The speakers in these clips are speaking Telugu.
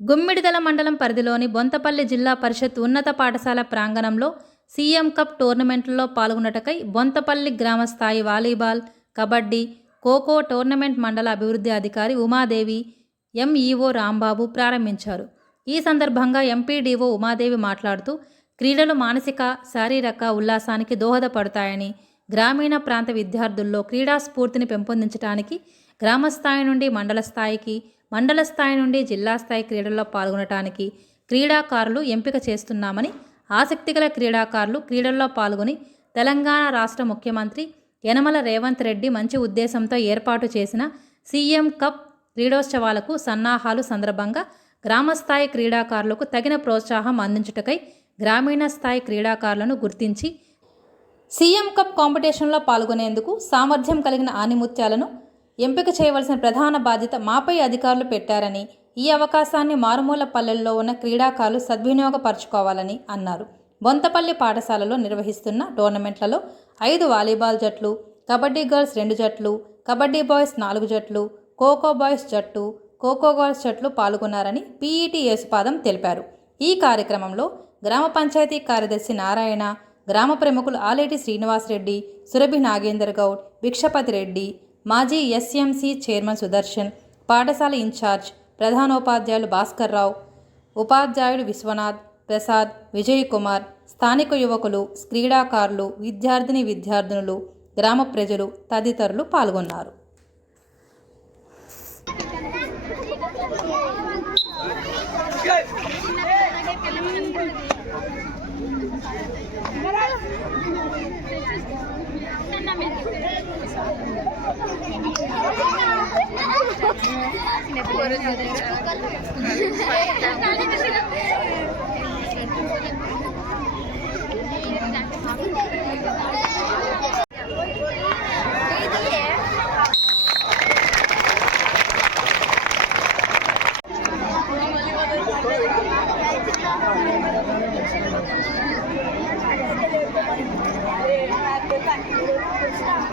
గుమ్మిడిదల మండలం పరిధిలోని బొంతపల్లి జిల్లా పరిషత్ ఉన్నత పాఠశాల ప్రాంగణంలో సీఎం కప్ టోర్నమెంట్లలో పాల్గొనటకై బొంతపల్లి గ్రామ స్థాయి వాలీబాల్ కబడ్డీ ఖోఖో టోర్నమెంట్ మండల అభివృద్ధి అధికారి ఉమాదేవి ఎంఈఓ రాంబాబు ప్రారంభించారు. ఈ సందర్భంగా ఎంపీడీఓ ఉమాదేవి మాట్లాడుతూ క్రీడలు మానసిక శారీరక ఉల్లాసానికి దోహదపడతాయని గ్రామీణ ప్రాంత విద్యార్థుల్లో క్రీడా స్ఫూర్తిని పెంపొందించడానికి గ్రామ స్థాయి నుండి మండల స్థాయికి మండల స్థాయి నుండి జిల్లా స్థాయి క్రీడల్లో పాల్గొనటానికి క్రీడాకారులు ఎంపిక చేస్తున్నామని ఆసక్తిగల క్రీడాకారులు క్రీడల్లో పాల్గొని తెలంగాణ రాష్ట్ర ముఖ్యమంత్రి యనమల రేవంత్ రెడ్డి మంచి ఉద్దేశంతో ఏర్పాటు చేసిన సీఎం కప్ క్రీడోత్సవాలకు సన్నాహాలు సందర్భంగా గ్రామస్థాయి క్రీడాకారులకు తగిన ప్రోత్సాహం అందించుటకై గ్రామీణ స్థాయి క్రీడాకారులను గుర్తించి సీఎం కప్ కాంపిటీషన్లో పాల్గొనేందుకు సామర్థ్యం కలిగిన ఆనిముత్యాలను ఎంపిక చేయవలసిన ప్రధాన బాధ్యత మాపై అధికారులు పెట్టారని ఈ అవకాశాన్ని మారుమూల పల్లెల్లో ఉన్న క్రీడాకారులు సద్వినియోగపరచుకోవాలని అన్నారు. బొంతపల్లి పాఠశాలలో నిర్వహిస్తున్న టోర్నమెంట్లలో ఐదు వాలీబాల్ జట్లు కబడ్డీ గర్ల్స్ రెండు జట్లు కబడ్డీ బాయ్స్ నాలుగు జట్లు ఖోఖో బాయ్స్ జట్టు ఖోఖో గర్ల్స్ జట్లు పాల్గొన్నారని పీఈటీ యేసుపాదం తెలిపారు. ఈ కార్యక్రమంలో గ్రామ పంచాయతీ కార్యదర్శి నారాయణ గ్రామ ప్రముఖులు ఆలేటి శ్రీనివాసరెడ్డి సురభి నాగేందర్ గౌడ్ భిక్షపతి రెడ్డి మాజీ ఎస్ఎంసీ చైర్మన్ సుదర్శన్ పాఠశాల ఇన్ఛార్జ్ ప్రధానోపాధ్యాయులు భాస్కర్ రావు ఉపాధ్యాయుడు విశ్వనాథ్ ప్రసాద్ విజయ్ కుమార్ స్థానిక యువకులు క్రీడాకారులు విద్యార్థిని విద్యార్థినులు గ్రామ ప్రజలు తదితరులు పాల్గొన్నారు. Sanamente.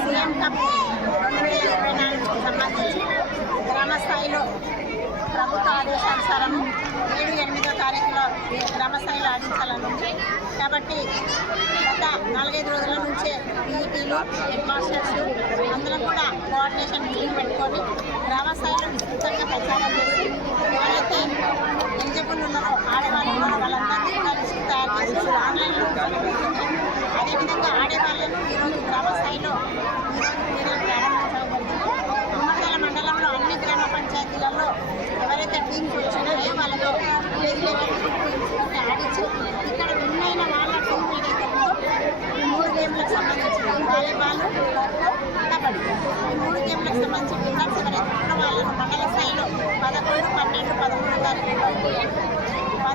సీఎం కప్ రెండు వేల ఇరవై నాలుగుకు సంబంధించి గ్రామ స్థాయిలో ప్రభుత్వ ఆదేశానుసారం ఏడు ఎనిమిదో తారీఖులో సాధించాలని ఉంది కాబట్టి గత నాలుగైదు రోజుల నుంచే పీఈటీలు హెడ్ మాస్టర్స్ అందరం కూడా కోఆర్డినేషన్ మీటింగ్ పెట్టుకొని గ్రామ స్థాయిలో విస్తృతంగా ప్రచారం చేసి ఎవరైతే ఎలిజిబుల్ ఉన్నారో ఆడవాళ్ళు ఉన్నారో వాళ్ళందరినీ కూడా లిస్టు తయారు చేసి ఆన్లైన్లో అదేవిధంగా ఆడేవాళ్ళను ఈరోజు గ్రామ స్థాయిలో ఈరోజు క్రీడలు ప్రారంభించడం జరిగింది. ఉమ్మడిదల మండలంలో అన్ని గ్రామ పంచాయతీలలో ఎవరైతే టీమ్స్ వచ్చినాయో వాళ్ళతో విలేజ్ లెవెల్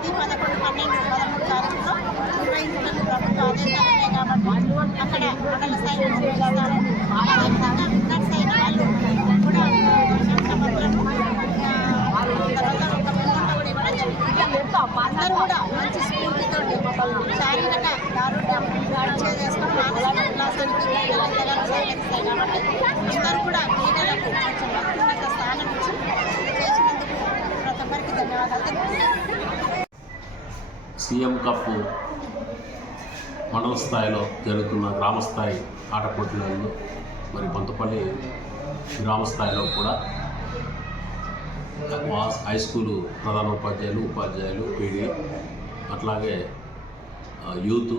పది పదకొండు పన్నెండు పదమూడు తారీఖులో నిర్వహించడం ప్రభుత్వ ఆదేశాలున్నాయి కాబట్టి అక్కడ మండల స్థాయిలో చూపిస్తాము అదేవిధంగా విన్నర్స్ అయిన వాళ్ళు కూడా ప్రశంసపత్రము కూడా అందరూ కూడా మంచి స్ఫూర్తితోటి శారీరక ఆరోగ్యం పరిచయం చేసుకొని మానసిక ఉల్లాసానికి క్రీడలు ఎంతగానో సహకరిస్తాయి కాబట్టి అందరూ కూడా క్రీడలకు కొంచెం అత్యున్నత స్థానం ఇచ్చి చేసినందుకు ప్రతి ఒక్కరికి ధన్యవాదాలు. సీఎం కప్ మండల స్థాయిలో జరుగుతున్న గ్రామ స్థాయి ఆట పోటీలలో మరి బొంతపల్లి గ్రామ స్థాయిలో కూడా హై స్కూలు ప్రధాన ఉపాధ్యాయులు ఉపాధ్యాయులు పీడీ అట్లాగే యూత్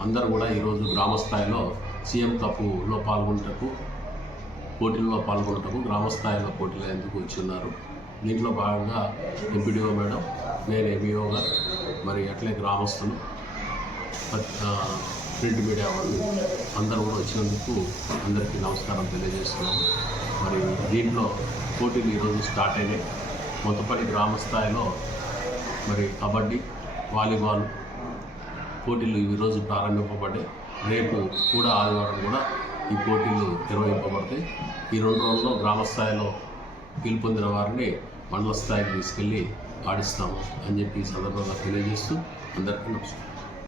అందరూ కూడా ఈరోజు గ్రామ స్థాయిలో సీఎం కప్పులో పాల్గొనటకు పోటీల్లో పాల్గొనటకు గ్రామ స్థాయిలో పోటీలు ఎందుకు వచ్చి ఉన్నారు దీంట్లో భాగంగా ఎంపీడీఓ మేడం నేను ఎంఈఓగా మరి అట్లే గ్రామస్తులు. ప్రింట్ మీడియా వాళ్ళు అందరూ కూడా వచ్చినందుకు అందరికీ నమస్కారం తెలియజేస్తున్నాము. మరి దీంట్లో పోటీలు ఈరోజు స్టార్ట్ అయినాయి. మొత్తపల్లి గ్రామ స్థాయిలో మరి కబడ్డీ వాలీబాల్ పోటీలు ఈరోజు ప్రారంభింపబడ్డాయి. రేపు కూడా ఆదివారం కూడా ఈ పోటీలు నిర్వహింపబడతాయి. ఈ రెండు రోజుల్లో గ్రామ స్థాయిలో గెలుపొందిన వారిని మండల స్థాయికి తీసుకెళ్ళి ఆడిస్తాము అని చెప్పి ఈ సందర్భంగా తెలియజేస్తూ అందరికీ నమస్కారం.